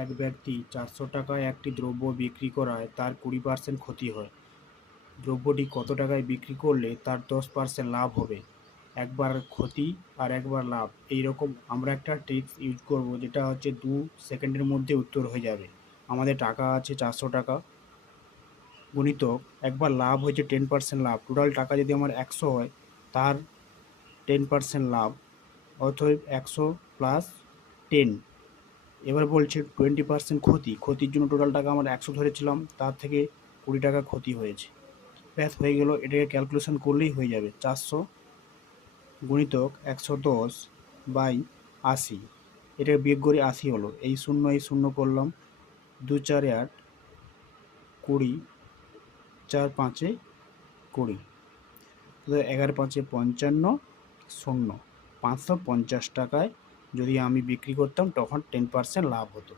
এক ব্যক্তি 400 টাকায় একটি দ্রব্য বিক্রি করায় তার 20% ক্ষতি হয়। দ্রব্যটি কত টাকায় বিক্রি করলে তার 10% লাভ হবে? একবার ক্ষতি আর একবার লাভ, এইরকম আমরা একটা ট্রিক্স ইউজ করব, যেটা হচ্ছে 2 সেকেন্ডের মধ্যে উত্তর হয়ে যাবে। আমাদের টাকা আছে 400 টাকা, গুণিতক একবার লাভ হয়েছে 10% লাভ। টোটাল টাকা যদি আমার 100 হয়, তার 10% লাভ, অতএব 100 প্লাস 10। এবার বলছে 20% ক্ষতি। ক্ষতির জন্য টোটাল টাকা আমরা 100 ধরেছিলাম, তার থেকে 20 টাকা ক্ষতি হয়েছে। ব্যাস হয়ে গেল, এটাকে ক্যালকুলেশন করলেই হয়ে যাবে। 400 গুণিতক 110 বাই 80, এটাকে বিয়োগ করে 80 হলো। এই শূন্য করলাম, 2 4 8, 20, 4 5 20, 11 5 55, 0, 550 টাকায় যদি আমি বিক্রি করতাম তখন 10% লাভ হতো।